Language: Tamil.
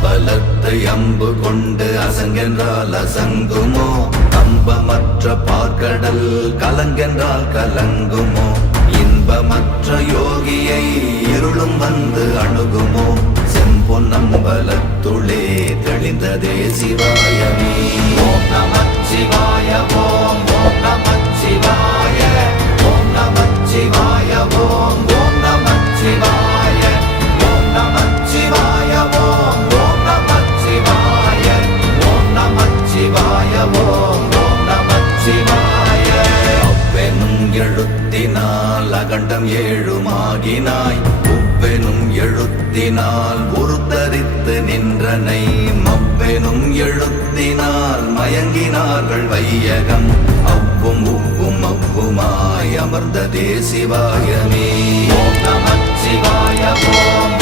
அம்பலத்தை அம்பு கொண்டு அசங்கென்றால் அசங்குமோ கம்பமற்ற பார்க்கடல் கலங்கென்றால் கலங்குமோ இன்பமற்ற யோகியை இருளும் வந்து அணுகுமோ செம்பொன்னம்பலத்துளே தெளிந்ததே சிவாயமே ஓம் நமச்சிவாய ஓம் ஓம் நமச்சிவாய ஓம் நமச்சிவாய ஓம் ஓம் நமச்சிவாய ஓம் நமச்சிவாய ஓம் ஓம் நமச்சிவாய ஓம் நமச்சிவாய ஓம் ஓம் நமச்சிவாய அவ்வெனும் எழுத்தினால் அகண்டம் ஏழுமாகினாய் உவ்வெனும் எழுத்தினால் உருத்தரித்து நின்றனை மவ்வெனும் எழுத்தினால் மயங்கினார்கள் வையகம் அவ்வும் உவ்வும் அவ்வுமாய் அமர்ந்ததே சிவாயமே ஓம் நமச்சிவாய ஓம்